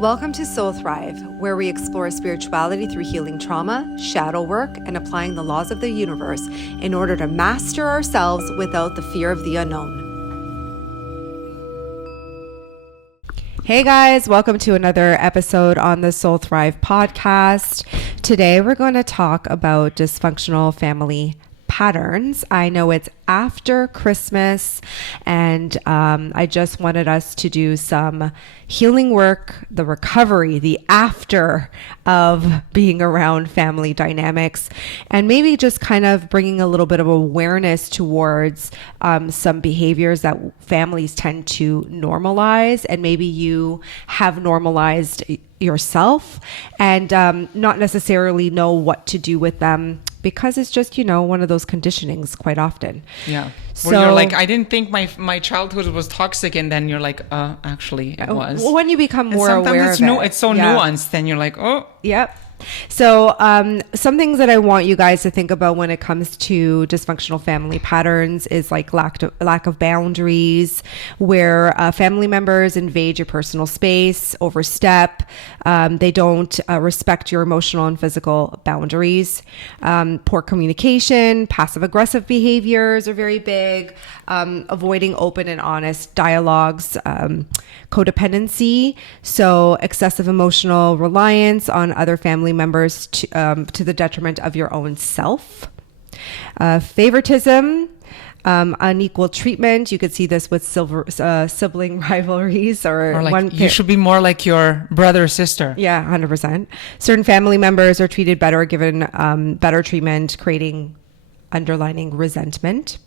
Welcome to Soul Thrive, where we explore spirituality through healing trauma, shadow work, and applying the laws of the universe in order to master ourselves without the fear of the unknown. Hey guys, welcome to another episode on the Soul Thrive podcast. Today we're going to talk about dysfunctional family patterns. I know it's after Christmas and I just wanted us to do some healing work, the recovery, the after of being around family dynamics, and maybe just kind of bringing a little bit of awareness towards some behaviors that families tend to normalize, and maybe you have normalized yourself and not necessarily know what to do with them, because it's just, one of those conditionings quite often. Yeah. So where you're like, I didn't think my childhood was toxic. And then you're like, actually it was. When you become more aware of it. It's so nuanced. Then you're like, oh. Yep. So some things that I want you guys to think about when it comes to dysfunctional family patterns is like lack of boundaries, where family members invade your personal space, overstep. They don't respect your emotional and physical boundaries. Poor communication, passive aggressive behaviors are very big. Avoiding open and honest dialogues, codependency, so excessive emotional reliance on other family members to the detriment of your own self. Favoritism, unequal treatment. You could see this with sibling rivalries, or like you should be more like your brother or sister. Yeah, 100%. Certain family members are treated better, given better treatment, creating underlying resentment.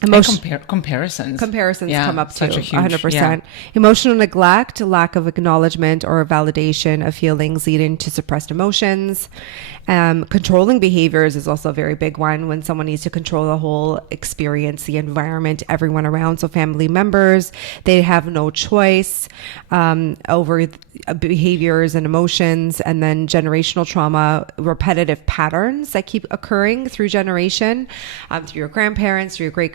Comparisons come up too, such a huge, 100%. Yeah. Emotional neglect, lack of acknowledgement or validation of feelings leading to suppressed emotions. Controlling behaviors is also a very big one, when someone needs to control the whole experience, the environment, everyone around. So family members, they have no choice over behaviors and emotions. And then generational trauma, repetitive patterns that keep occurring through generation, through your grandparents, through your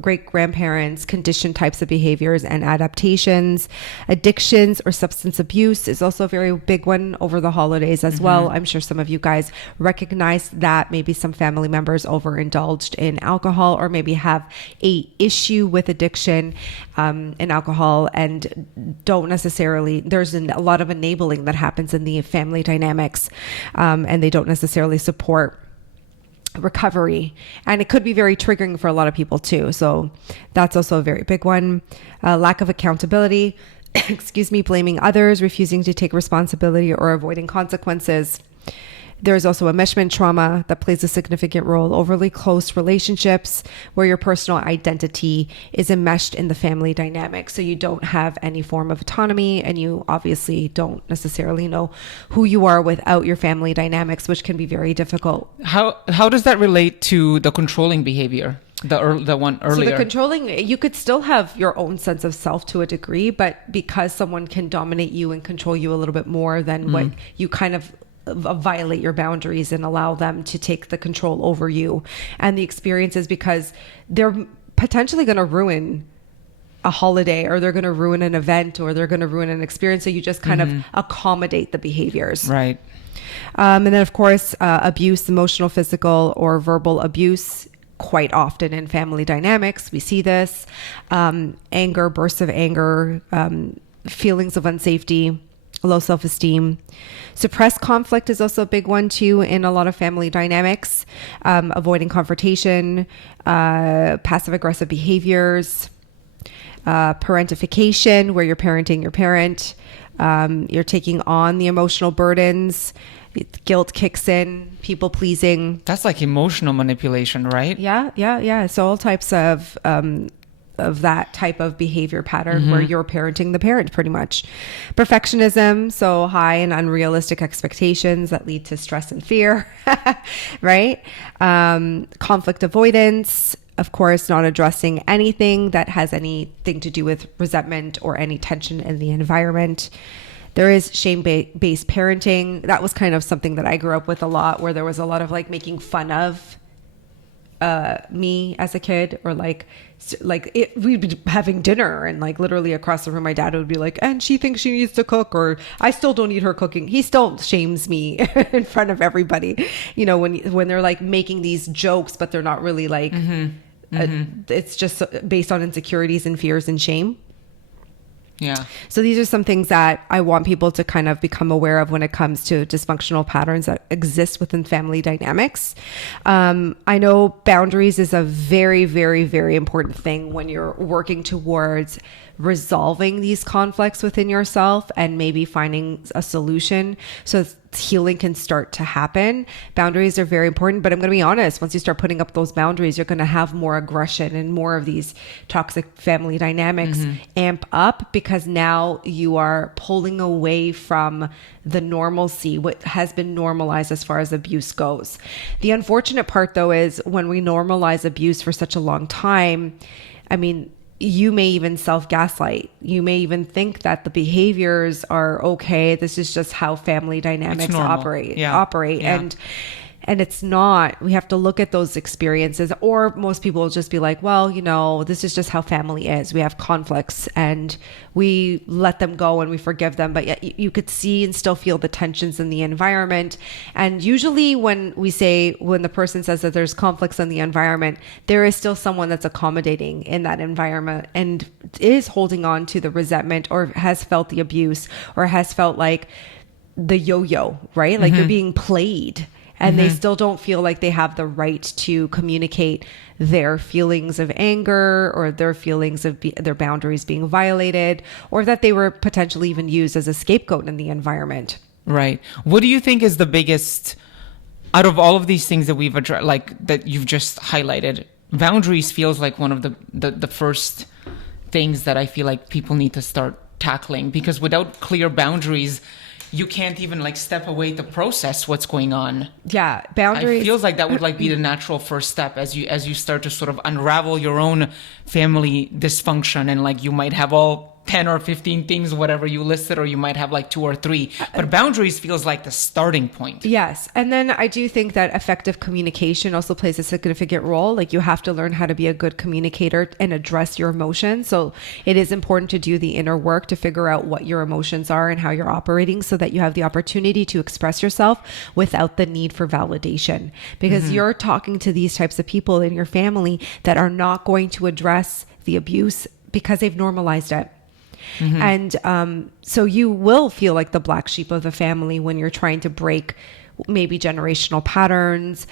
great-grandparents, conditioned types of behaviors and adaptations. Addictions or substance abuse is also a very big one over the holidays as well. I'm sure some of you guys recognize that maybe some family members overindulged in alcohol, or maybe have a issue with addiction in alcohol, and don't necessarily, there's a lot of enabling that happens in the family dynamics, and they don't necessarily support recovery, and it could be very triggering for a lot of people too. So that's also a very big one. Lack of accountability, blaming others, refusing to take responsibility, or avoiding consequences. There's also enmeshment trauma that plays a significant role. Overly close relationships where your personal identity is enmeshed in the family dynamic. So you don't have any form of autonomy, and you obviously don't necessarily know who you are without your family dynamics, which can be very difficult. How does that relate to the controlling behavior? The one earlier. So the controlling, you could still have your own sense of self to a degree, but because someone can dominate you and control you a little bit more than what you kind of violate your boundaries and allow them to take the control over you. And the experience is because they're potentially going to ruin a holiday, or they're going to ruin an event, or they're going to ruin an experience. So you just kind of accommodate the behaviors. Right. And then of course, abuse, emotional, physical, or verbal abuse. Quite often in family dynamics, we see this. Anger, bursts of anger, feelings of unsafety, low self-esteem. Suppressed conflict is also a big one too in a lot of family dynamics. Avoiding confrontation, passive aggressive behaviors, parentification, where you're parenting your parent, you're taking on the emotional burdens, guilt kicks in, people pleasing. That's like emotional manipulation, right? Yeah. So all types of that type of behavior pattern where you're parenting the parent pretty much. Perfectionism, so high and unrealistic expectations that lead to stress and fear, right? Conflict avoidance, of course, not addressing anything that has anything to do with resentment or any tension in the environment. There is shame-based parenting. That was kind of something that I grew up with a lot, where there was a lot of like making fun of me as a kid, or we'd be having dinner and like literally across the room, my dad would be like, and she thinks she needs to cook, or I still don't eat her cooking. He still shames me in front of everybody, you know, when they're like making these jokes, but they're not really like, it's just based on insecurities and fears and shame. Yeah. So these are some things that I want people to kind of become aware of when it comes to dysfunctional patterns that exist within family dynamics. I know boundaries is a very, very, very important thing when you're working towards resolving these conflicts within yourself and maybe finding a solution so healing can start to happen. Boundaries are very important, but I'm going to be honest, once you start putting up those boundaries, you're going to have more aggression and more of these toxic family dynamics amp up, because now you are pulling away from the normalcy, what has been normalized as far as abuse goes. The unfortunate part though is when we normalize abuse for such a long time, I mean, you may even self-gaslight. You may even think that the behaviors are okay. This is just how family dynamics operate. Yeah. And it's not. We have to look at those experiences, or most people will just be like, well, you know, this is just how family is. We have conflicts and we let them go and we forgive them. But yet you could see and still feel the tensions in the environment. And usually when the person says that there's conflicts in the environment, there is still someone that's accommodating in that environment and is holding on to the resentment, or has felt the abuse, or has felt like the yo-yo, right? Like you're being played. And they still don't feel like they have the right to communicate their feelings of anger, or their feelings of their boundaries being violated, or that they were potentially even used as a scapegoat in the environment. Right. What do you think is the biggest, out of all of these things that we've addressed, like that you've just highlighted, boundaries feels like one of the first things that I feel like people need to start tackling, because without clear boundaries, you can't even like step away to process what's going on. Yeah, boundaries. It feels like that would like be the natural first step as you start to sort of unravel your own family dysfunction, and like you might have all 10 or 15 things, whatever you listed, or you might have like 2 or 3. But boundaries feels like the starting point. Yes. And then I do think that effective communication also plays a significant role. Like you have to learn how to be a good communicator and address your emotions. So it is important to do the inner work to figure out what your emotions are and how you're operating, so that you have the opportunity to express yourself without the need for validation. Because you're talking to these types of people in your family that are not going to address the abuse because they've normalized it. And so you will feel like the black sheep of the family when you're trying to break maybe generational patterns,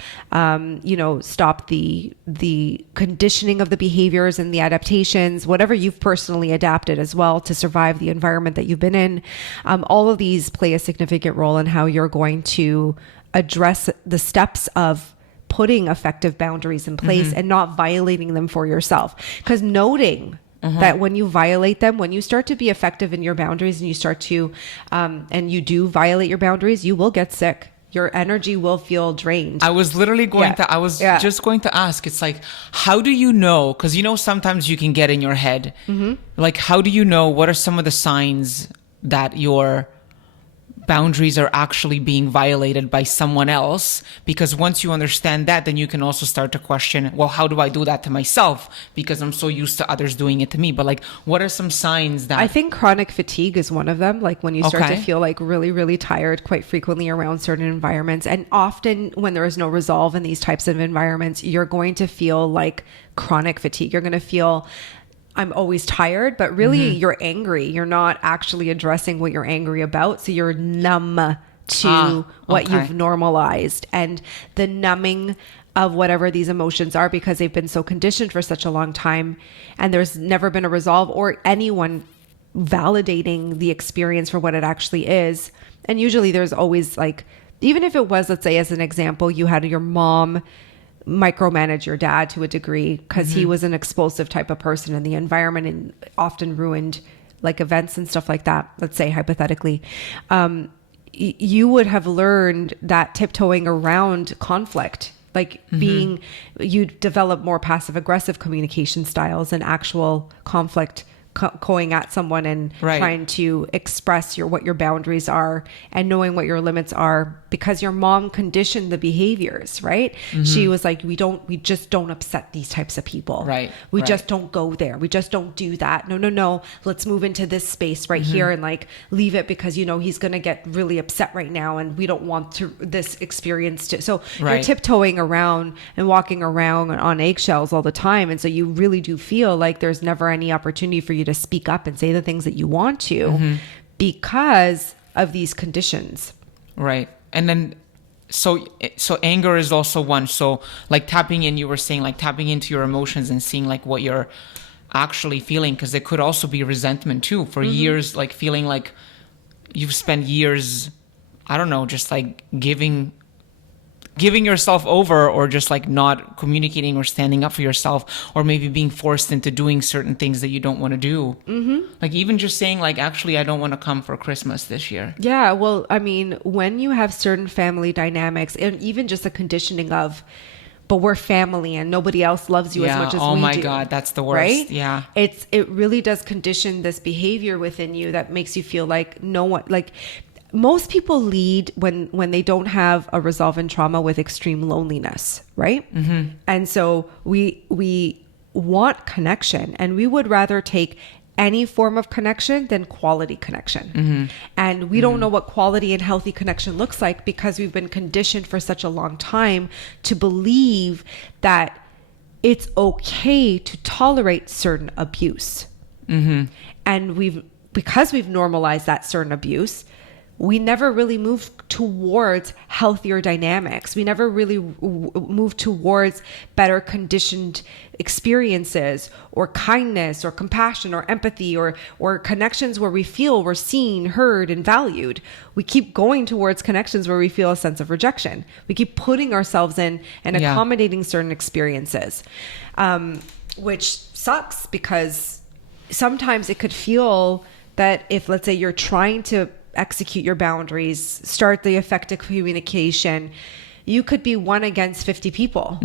stop the conditioning of the behaviors and the adaptations, whatever you've personally adapted as well to survive the environment that you've been in. All of these play a significant role in how you're going to address the steps of putting effective boundaries in place and not violating them for yourself. Because noting that when you violate them, when you start to be effective in your boundaries and you start to, and you do violate your boundaries, you will get sick. Your energy will feel drained. I was literally just going to ask, it's like, how do you know? Because, sometimes you can get in your head. Like, how do you know? What are some of the signs that your boundaries are actually being violated by someone else? Because once you understand that, then you can also start to question, well, how do I do that to myself? Because I'm so used to others doing it to me. But like, what are some signs that... I think chronic fatigue is one of them. Like when you start to feel like really, really tired quite frequently around certain environments. And often when there is no resolve in these types of environments, you're going to feel like chronic fatigue. You're going to feel... I'm always tired, but really you're angry. You're not actually addressing what you're angry about. So you're numb to what you've normalized, and the numbing of whatever these emotions are, because they've been so conditioned for such a long time, and there's never been a resolve or anyone validating the experience for what it actually is. And usually there's always like, even if it was, let's say as an example, you had your mom micromanage your dad to a degree because he was an explosive type of person in the environment and often ruined like events and stuff like that, let's say hypothetically, you would have learned that tiptoeing around conflict, like you develop more passive aggressive communication styles and actual conflict going at someone and trying to express what your boundaries are and knowing what your limits are, because your mom conditioned the behaviors, right? She was like, we just don't upset these types of people. Right. We just don't go there. We just don't do that. No. Let's move into this space right here and like leave it, because he's going to get really upset right now and we don't want this experience to. So you're tiptoeing around and walking around on eggshells all the time. And so you really do feel like there's never any opportunity for you to speak up and say the things that you want to because of these conditions. Right. And then so anger is also one. So like tapping in, you were saying like tapping into your emotions and seeing like what you're actually feeling, because it could also be resentment too for years, like feeling like you've spent years, I don't know, just like giving yourself over, or just like not communicating or standing up for yourself, or maybe being forced into doing certain things that you don't want to do. Like even just saying like, actually, I don't want to come for Christmas this year. Yeah. Well, I mean, when you have certain family dynamics, and even just the conditioning of, but we're family and nobody else loves you as much as we do. Oh my God, that's the worst. Right? Yeah. It really does condition this behavior within you that makes you feel like no one, like most people lead when they don't have a resolve in trauma with extreme loneliness, right? And so we want connection, and we would rather take any form of connection than quality connection. And we don't know what quality and healthy connection looks like, because we've been conditioned for such a long time to believe that it's okay to tolerate certain abuse. And because we've normalized that certain abuse, we never really move towards healthier dynamics. We never really move towards better conditioned experiences, or kindness, or compassion, or empathy, or connections where we feel we're seen, heard, and valued. We keep going towards connections where we feel a sense of rejection. We keep putting ourselves in and accommodating certain experiences, which sucks, because sometimes it could feel that if, let's say, you're trying to execute your boundaries, start the effective communication, you could be 1 against 50 people.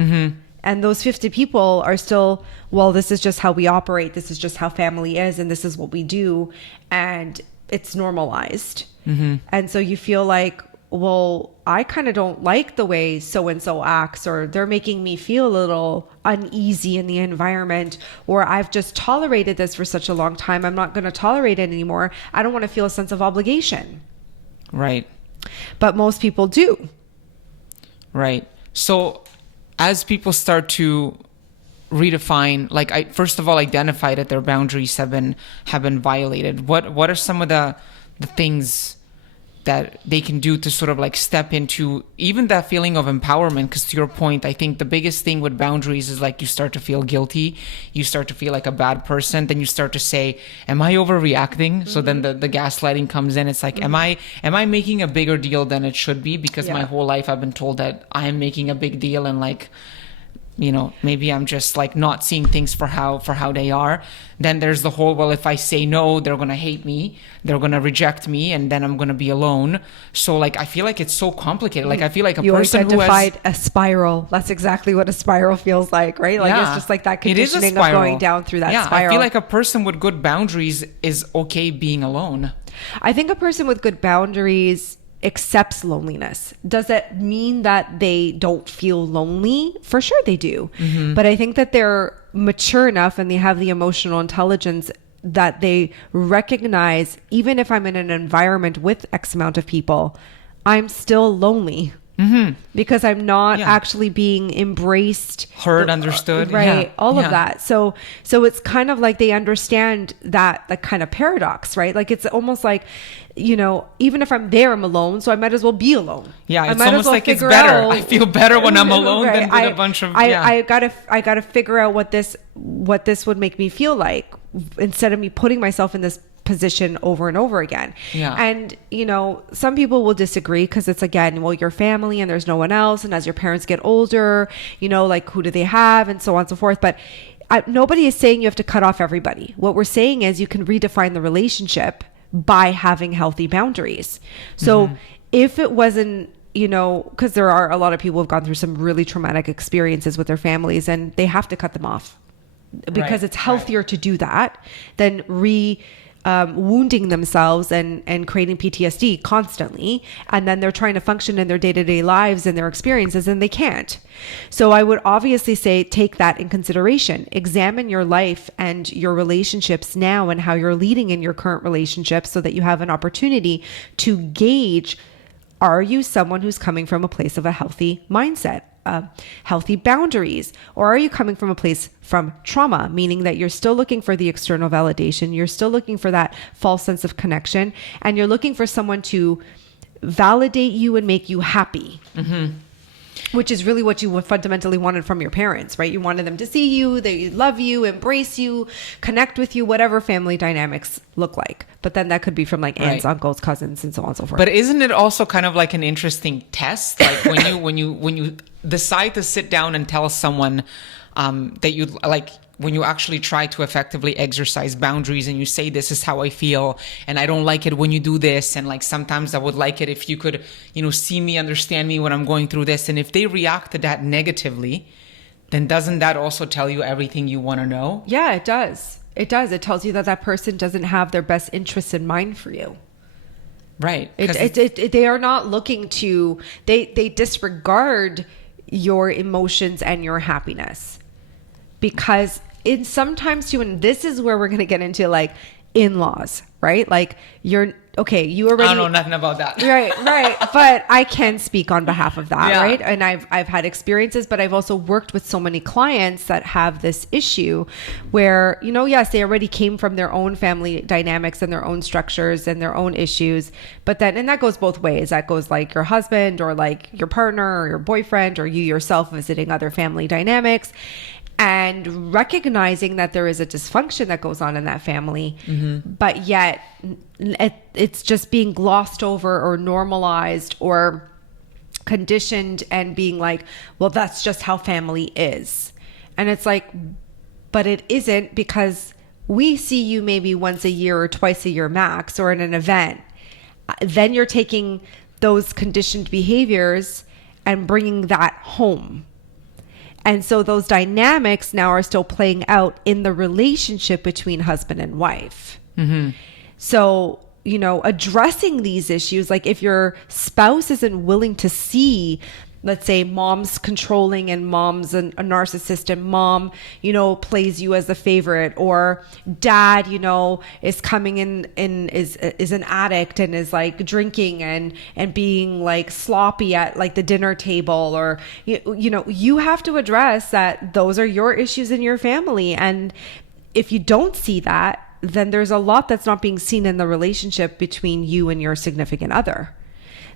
And those 50 people are still, well, this is just how we operate. This is just how family is. And this is what we do. And it's normalized. And so you feel like, well, I kind of don't like the way so-and-so acts, or they're making me feel a little uneasy in the environment, or I've just tolerated this for such a long time. I'm not going to tolerate it anymore. I don't want to feel a sense of obligation. Right. But most people do. Right. So as people start to redefine, like first of all, identify that their boundaries have been violated, what are some of the things that they can do to sort of like step into even that feeling of empowerment? Because to your point, I think the biggest thing with boundaries is like you start to feel guilty, you start to feel like a bad person, then you start to say, am I overreacting? So then the gaslighting comes in. It's like, am I making a bigger deal than it should be? Because my whole life I've been told that I am making a big deal, and like, maybe I'm just like not seeing things for how they are. Then there's the whole, well, if I say no, they're going to hate me, they're going to reject me, and then I'm going to be alone. So like, I feel like it's so complicated. Like I feel like a person who has a spiral. That's exactly what a spiral feels like, right? Like it's just like that conditioning of going down through that spiral. I feel like a person with good boundaries is okay being alone. I think a person with good boundaries accepts loneliness. Does that mean that they don't feel lonely? For sure they do. But I think that they're mature enough and they have the emotional intelligence that they recognize, even if I'm in an environment with X amount of people, I'm still lonely. Because I'm not actually being embraced, heard, understood, right? All of that. So it's kind of like they understand that kind of paradox, right? Like it's almost like, even if I'm there, I'm alone, so I might as well be alone. Yeah, it's almost like it's better. I feel better when I'm alone than with a bunch of. I gotta figure out what this would make me feel like, instead of me putting myself in this position over and over again. And some people will disagree, because it's, again, well, your family and there's no one else, and as your parents get older, like, who do they have, and so on and so forth. But nobody is saying you have to cut off everybody. What we're saying is you can redefine the relationship by having healthy boundaries. So if it wasn't, because there are a lot of people who've gone through some really traumatic experiences with their families, and they have to cut them off. because it's healthier to do that than wounding themselves and creating PTSD constantly. And then they're trying to function in their day-to-day lives and their experiences, and they can't. So I would obviously say, take that in consideration. Examine your life and your relationships now and how you're leading in your current relationships so that you have an opportunity to gauge, are you someone who's coming from a place of a healthy mindset? Healthy boundaries, or are you coming from a place from trauma, meaning that you're still looking for the external validation, you're still looking for that false sense of connection, and you're looking for someone to validate you and make you happy, which is really what you fundamentally wanted from your parents, right? You wanted them to see you, they love you, embrace you, connect with you, whatever family dynamics look like. But then that could be from like aunts, uncles, cousins, and so on and so forth. But isn't it also kind of like an interesting test? Like when you decide to sit down and tell someone that you like, when you actually try to effectively exercise boundaries and you say, this is how I feel, and I don't like it when you do this, and like sometimes I would like it if you could, see me, understand me when I'm going through this. And if they react to that negatively, then doesn't that also tell you everything you want to know? Yeah, it does. It does. It tells you that that person doesn't have their best interests in mind for you. Right. They are not looking to, they disregard your emotions and your happiness, because it's sometimes too, and this is where we're going to get into like in-laws, right? Like you already, I don't know nothing about that. Right. But I can speak on behalf of that, right? And I've had experiences, but I've also worked with so many clients that have this issue where, yes, they already came from their own family dynamics and their own structures and their own issues. But then, and that goes both ways. That goes like your husband or like your partner or your boyfriend or you yourself visiting other family dynamics, and recognizing that there is a dysfunction that goes on in that family, but yet it's just being glossed over or normalized or conditioned and being like, well, that's just how family is. And it's like, but it isn't, because we see you maybe once a year or twice a year max, or in an event. Then you're taking those conditioned behaviors and bringing that home. And so those dynamics now are still playing out in the relationship between husband and wife. So, addressing these issues, like if your spouse isn't willing to see, let's say mom's controlling and mom's a narcissist, and mom, plays you as the favorite, or dad, is coming in is an addict and is like drinking and being like sloppy at like the dinner table, or, you have to address that those are your issues in your family. And if you don't see that, then there's a lot that's not being seen in the relationship between you and your significant other.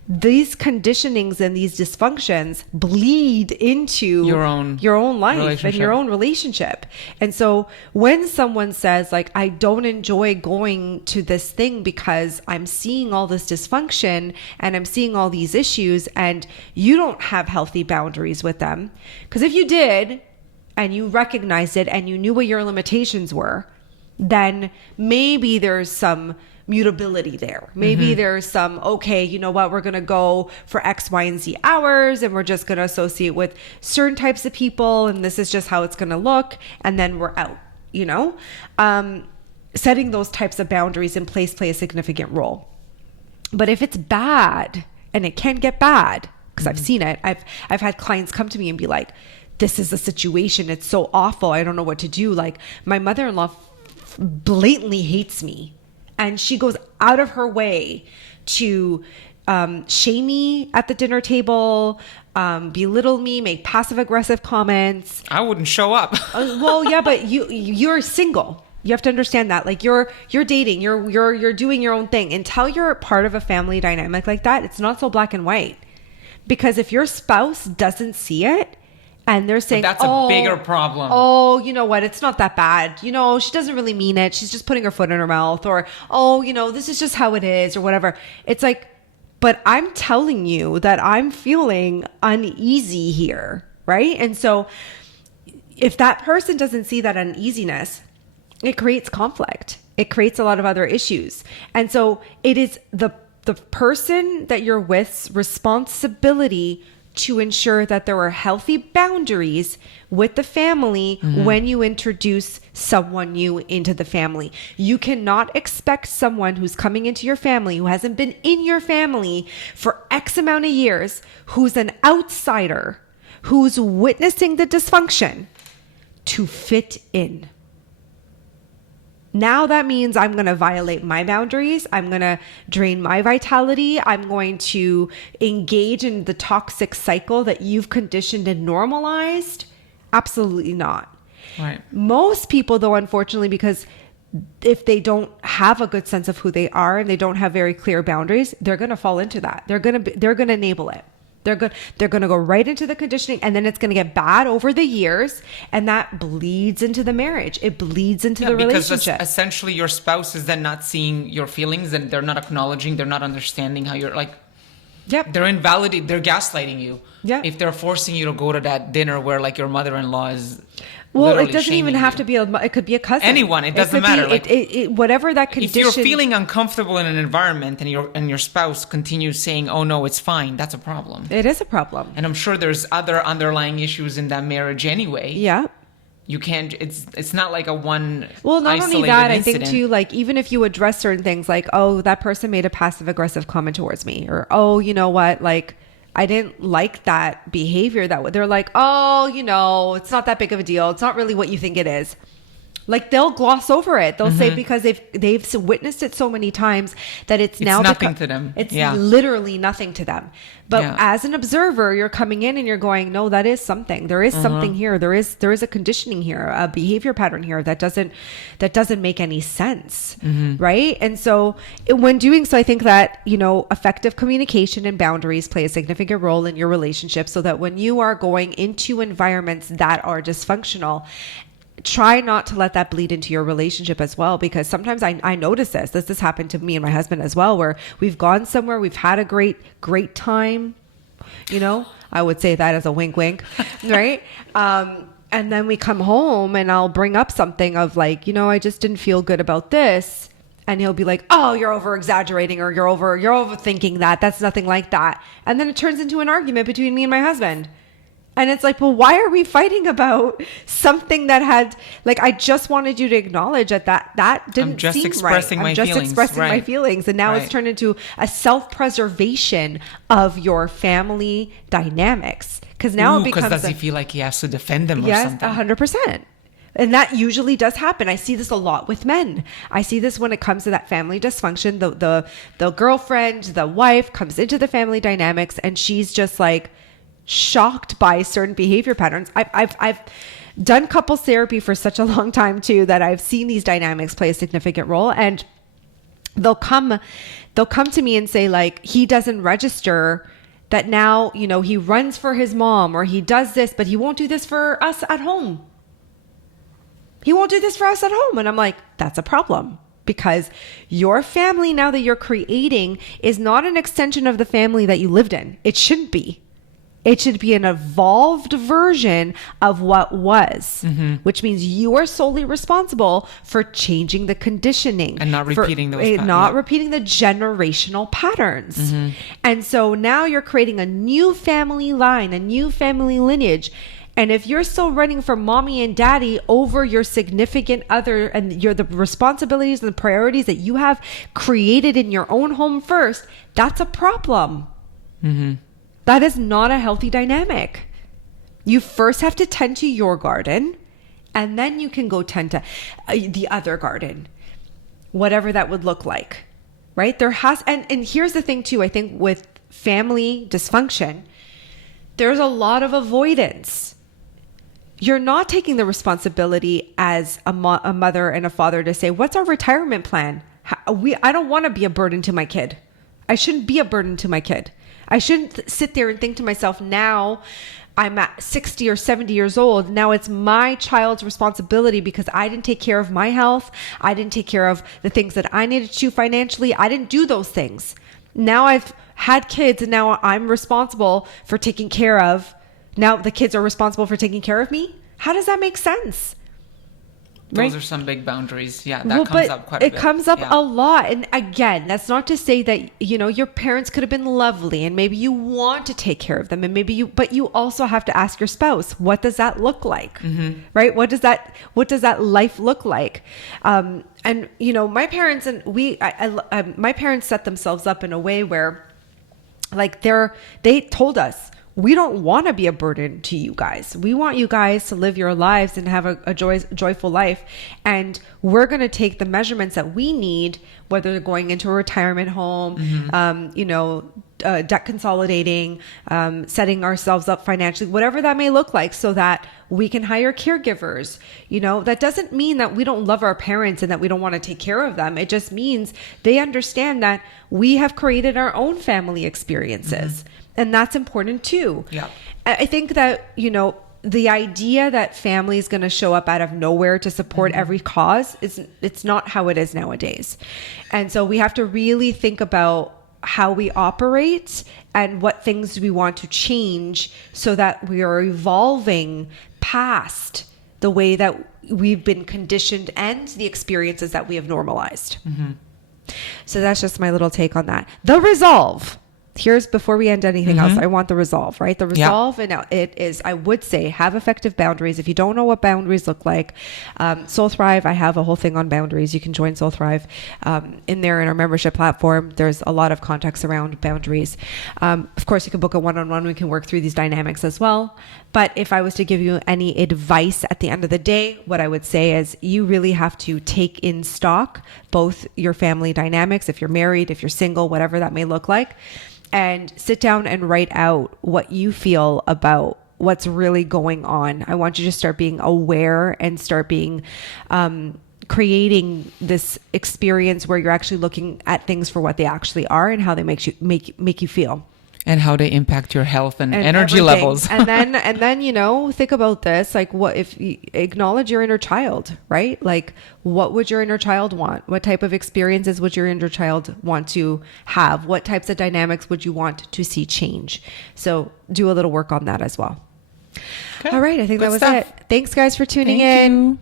These conditionings and these dysfunctions bleed into your own life and your own relationship. And so when someone says like, I don't enjoy going to this thing because I'm seeing all this dysfunction and I'm seeing all these issues, and you don't have healthy boundaries with them, because if you did and you recognized it and you knew what your limitations were, then maybe there's some mutability there. Maybe there's some, okay, you know what, we're going to go for X, Y, and Z hours, and we're just going to associate with certain types of people, and this is just how it's going to look, and then we're out, setting those types of boundaries in place play a significant role. But if it's bad, and it can get bad, because I've seen it, I've had clients come to me and be like, this is a situation, it's so awful, I don't know what to do. Like, my mother-in-law blatantly hates me, and she goes out of her way to shame me at the dinner table, belittle me, make passive aggressive comments. I wouldn't show up. Well, yeah, but you're single. You have to understand that. Like, you're dating, you're doing your own thing. Until you're part of a family dynamic like that, it's not so black and white. Because if your spouse doesn't see it, and they're saying, but that's a bigger problem. Oh, you know what? It's not that bad. She doesn't really mean it. She's just putting her foot in her mouth. Or, this is just how it is, or whatever. It's like, but I'm telling you that I'm feeling uneasy here, right? And so if that person doesn't see that uneasiness, it creates conflict. It creates a lot of other issues. And so it is the person that you're with's responsibility to ensure that there are healthy boundaries with the family when you introduce someone new into the family. You cannot expect someone who's coming into your family, who hasn't been in your family for X amount of years, who's an outsider, who's witnessing the dysfunction, to fit in. Now that means I'm going to violate my boundaries. I'm going to drain my vitality. I'm going to engage in the toxic cycle that you've conditioned and normalized. Absolutely not. Right. Most people, though, unfortunately, because if they don't have a good sense of who they are and they don't have very clear boundaries, they're going to fall into that. They're going to enable it. They're going to go right into the conditioning, and then it's going to get bad over the years, and that bleeds into the marriage. It bleeds into the relationship. Because essentially your spouse is then not seeing your feelings, and they're not acknowledging, they're not understanding how you're like, yep. They're invalidating, they're gaslighting you. Yeah. If they're forcing you to go to that dinner where like your mother-in-law is well, it doesn't even have to be it could be a cousin. Anyone, it doesn't matter. Whatever that condition. If you're feeling uncomfortable in an environment and your spouse continues saying, "Oh no, it's fine," that's a problem. It is a problem. And I'm sure there's other underlying issues in that marriage anyway. Yeah. You can't. It's not like a one. Well, not only that, incident. I think too, like even if you address certain things, like, oh, that person made a passive aggressive comment towards me, or oh, you know what, like, I didn't like that behavior. That they're like, oh, you know, it's not that big of a deal. It's not really what you think it is. Like they'll gloss over it. They'll say because they've witnessed it so many times that it's now nothing to them. It's literally nothing to them. But as an observer, you're coming in and you're going, no, that is something. There is something here. There is a conditioning here, a behavior pattern here that doesn't make any sense, right? And so when doing so, I think that, you know, effective communication and boundaries play a significant role in your relationship, so that when you are going into environments that are dysfunctional, try not to let that bleed into your relationship as well, because sometimes I notice this has happened to me and my husband as well, where we've gone somewhere, we've had a great time, you know, I would say that as a wink, right? And then we come home and I'll bring up something of like, you know, I just didn't feel good about this. And he'll be like, oh, you're over exaggerating, or you're overthinking that. That's nothing like that. And then it turns into an argument between me and my husband. And it's like, well, why are we fighting about something that had, like, I just wanted you to acknowledge that didn't seem right. I'm just expressing my feelings. And now it's turned into a self-preservation of your family dynamics. Because now it becomes... Because does he feel like he has to defend them or something? Yes, 100%. And that usually does happen. I see this a lot with men. I see this when it comes to that family dysfunction. The girlfriend, the wife comes into the family dynamics and she's just like... shocked by certain behavior patterns. I've done couples therapy for such a long time too, that I've seen these dynamics play a significant role, and they'll come to me and say like, he doesn't register that now, you know, he runs for his mom, or he does this, but he won't do this for us at home. He won't do this for us at home. And I'm like, that's a problem. Because your family now that you're creating is not an extension of the family that you lived in. It shouldn't be. It should be an evolved version of what was, which means you are solely responsible for changing the conditioning and not repeating repeating the generational patterns. And so now you're creating a new family line, a new family lineage. And if you're still running for mommy and daddy over your significant other, and the responsibilities and the priorities that you have created in your own home first, that's a problem. That is not a healthy dynamic. You first have to tend to your garden, and then you can go tend to the other garden, whatever that would look like, right? And here's the thing too, I think with family dysfunction, there's a lot of avoidance. You're not taking the responsibility as a mother and a father to say, what's our retirement plan? I don't want to be a burden to my kid. I shouldn't be a burden to my kid. I shouldn't sit there and think to myself, now I'm at 60 or 70 years old. Now it's my child's responsibility because I didn't take care of my health. I didn't take care of the things that I needed to financially. I didn't do those things. Now I've had kids and now I'm responsible for taking care of. Now the kids are responsible for taking care of me. How does that make sense? Those are some big boundaries. Yeah, that comes up quite a bit. It comes up a lot. And again, that's not to say that, your parents could have been lovely and maybe you want to take care of them and but you also have to ask your spouse, what does that look like? Mm-hmm. Right? What does that life look like? And my parents my parents set themselves up in a way where like they told us, we don't want to be a burden to you guys. We want you guys to live your lives and have a joyful life. And we're going to take the measurements that we need, whether they're going into a retirement home, mm-hmm. Debt consolidating, setting ourselves up financially, whatever that may look like, so that we can hire caregivers. That doesn't mean that we don't love our parents and that we don't want to take care of them. It just means they understand that we have created our own family experiences. Mm-hmm. And that's important too. Yeah. I think that, the idea that family is going to show up out of nowhere to support mm-hmm. every cause it's not how it is nowadays. And so we have to really think about how we operate and what things we want to change so that we are evolving past the way that we've been conditioned and the experiences that we have normalized. Mm-hmm. So that's just my little take on that. The resolve. Here's, before we end anything mm-hmm. else, I want the resolve, right? The resolve, and it is, I would say, have effective boundaries. If you don't know what boundaries look like, Soul Thrive, I have a whole thing on boundaries. You can join Soul Thrive in our membership platform. There's a lot of context around boundaries. Of course, you can book a one-on-one. We can work through these dynamics as well. But if I was to give you any advice at the end of the day, what I would say is you really have to take in stock both your family dynamics, if you're married, if you're single, whatever that may look like, and sit down and write out what you feel about what's really going on. I want you to start being aware and start being creating this experience where you're actually looking at things for what they actually are and how they make you feel. And how they impact your health and energy everything. Levels. and then, think about this. Like, what if you acknowledge your inner child, right? Like, what would your inner child want? What type of experiences would your inner child want to have? What types of dynamics would you want to see change? So do a little work on that as well. Okay. All right. I think that was it. Thanks, guys, for tuning in.